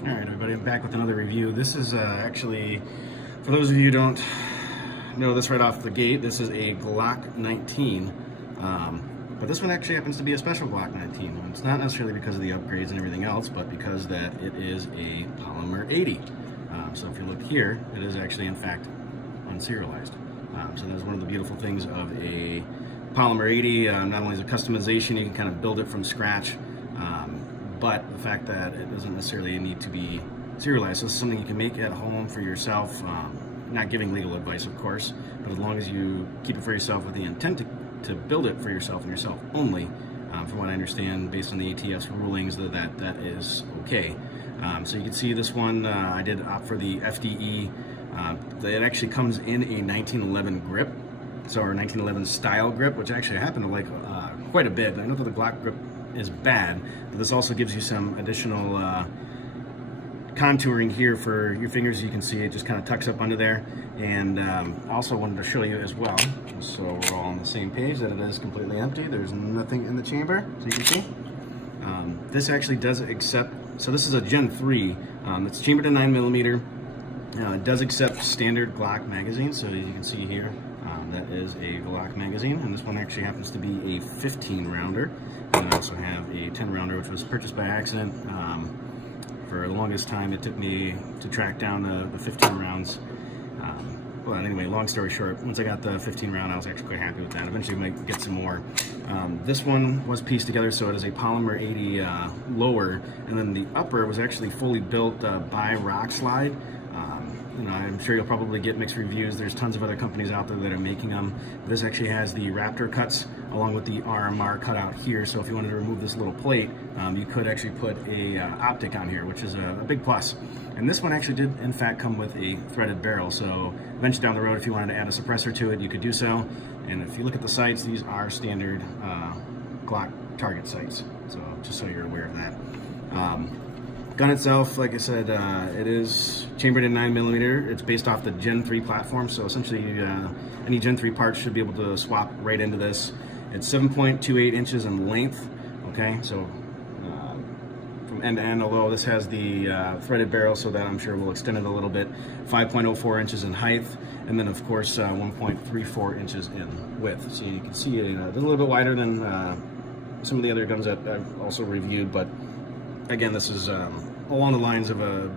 Alright everybody, I'm back with another review. This is actually, for those of you who don't know this right off the gate, this is a Glock 19. But this one actually happens to be a special Glock 19. It's not necessarily because of the upgrades and everything else, but because that it is a polymer 80. So if you look here, it is actually in fact unserialized. So that's one of the beautiful things of a polymer 80. Not only is it customization, you can kind of build it from scratch. But the fact that it doesn't necessarily need to be serialized. So this is something you can make at home for yourself. Not giving legal advice, of course, but as long as you keep it for yourself with the intent to build it for yourself and yourself only, from what I understand, based on the ATF's rulings, that is okay. So you can see this one, I did opt for the FDE. It actually comes in a 1911 grip, so our 1911 style grip, which actually I happen to like quite a bit. I know that the Glock grip is bad, but this also gives you some additional contouring here for your fingers. You can see it just kind of tucks up under there. And also wanted to show you as well, just so we're all on the same page, that it is completely empty. There's nothing in the chamber, so you can see. This actually does accept, so this is a Gen 3. It's chambered in 9mm. It does accept standard Glock magazines, so as you can see here, that is a Glock magazine, and this one actually happens to be a 15 rounder. And I also have a 10 rounder, which was purchased by accident. For the longest time, it took me to track down the 15 rounds. Well, anyway, long story short, once I got the 15 round, I was actually quite happy with that. Eventually, we might get some more. This one was pieced together, so it is a polymer 80 lower, and then the upper was actually fully built by Rockslide. I'm sure you'll probably get mixed reviews. There's tons of other companies out there that are making them. This actually has the Raptor cuts along with the RMR cutout here. So if you wanted to remove this little plate, you could actually put a optic on here, which is a big plus. And this one actually did in fact come with a threaded barrel. So eventually down the road, if you wanted to add a suppressor to it, you could do so. And if you look at the sights, these are standard Glock target sights. So just so you're aware of that. Gun itself, like I said, it is chambered in 9mm. It's based off the Gen 3 platform, so essentially any Gen 3 parts should be able to swap right into this. It's 7.28 inches in length, okay? So from end to end, although this has the threaded barrel, so that I'm sure will extend it a little bit. 5.04 inches in height, and then of course 1.34 inches in width. So you can see it's a little bit wider than some of the other guns that I've also reviewed, but again, this is along the lines of a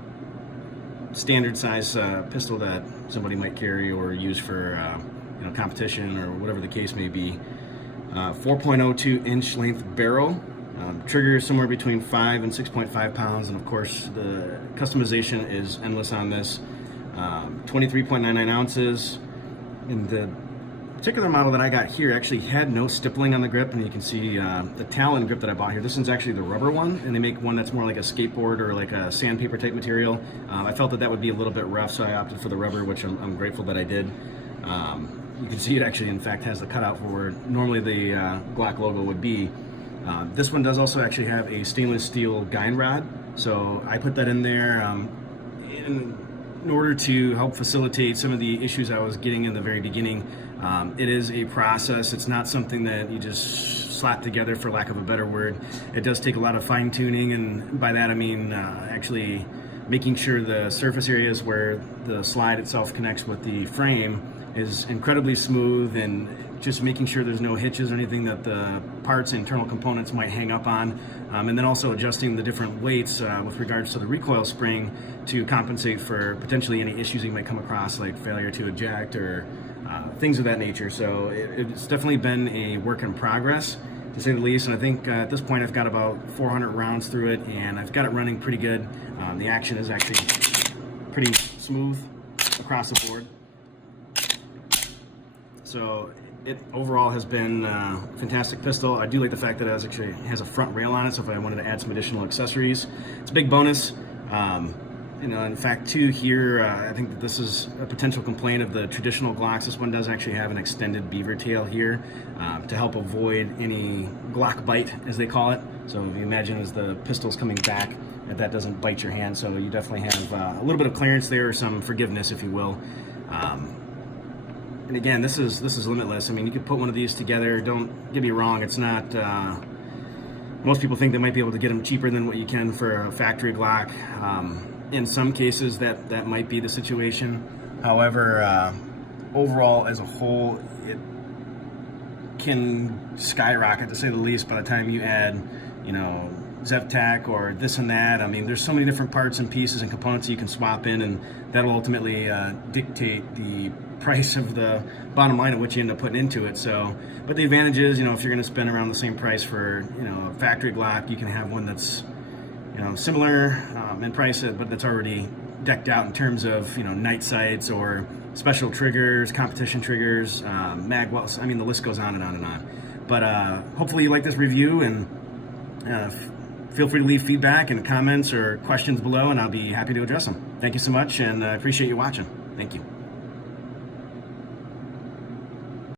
standard size pistol that somebody might carry or use for competition or whatever the case may be. 4.02 inch length barrel. Trigger is somewhere between 5 and 6.5 pounds, and of course the customization is endless on this. 23.99 ounces. In the particular model that I got here actually had no stippling on the grip, and you can see the talon grip that I bought here. This one's actually the rubber one, and they make one that's more like a skateboard or like a sandpaper type material. I felt that would be a little bit rough, so I opted for the rubber, which I'm grateful that I did. You can see it actually in fact has the cutout for where normally the Glock logo would be. This one does also actually have a stainless steel guide rod, so I put that in there in order to help facilitate some of the issues I was getting in the very beginning. It is a process. It's not something that you just slap together, for lack of a better word. It does take a lot of fine tuning, and by that I mean actually making sure the surface areas where the slide itself connects with the frame is incredibly smooth, and just making sure there's no hitches or anything that the parts, internal components might hang up on. And then also adjusting the different weights with regards to the recoil spring to compensate for potentially any issues you might come across, like failure to eject or things of that nature. So it's definitely been a work in progress, to say the least. And I think at this point I've got about 400 rounds through it, and I've got it running pretty good. The action is actually pretty smooth across the board. So it overall has been a fantastic pistol. I do like the fact that it actually has a front rail on it, so if I wanted to add some additional accessories, it's a big bonus. In fact, too, here, I think that this is a potential complaint of the traditional Glocks. This one does actually have an extended beaver tail here to help avoid any Glock bite, as they call it. So if you imagine as the pistol's coming back, that doesn't bite your hand. So you definitely have a little bit of clearance there, or some forgiveness, if you will. And again, this is limitless. I mean, you could put one of these together. Don't get me wrong; it's not Most people think they might be able to get them cheaper than what you can for a factory Glock. In some cases, that might be the situation. However, overall, as a whole, it can skyrocket, to say the least, by the time you add, you know, ZevTech or this and that. I mean, there's so many different parts and pieces and components you can swap in, and that'll ultimately dictate the price of the bottom line of what you end up putting into it. So, but the advantage is, you know, if you're going to spend around the same price for, you know, a factory Glock, you can have one that's, you know, similar in price, but that's already decked out in terms of, you know, night sights or special triggers, competition triggers, mag wells. I mean, the list goes on and on and on. But hopefully you like this review, and feel free to leave feedback and comments or questions below, and I'll be happy to address them. Thank you so much, and I appreciate you watching. Thank you.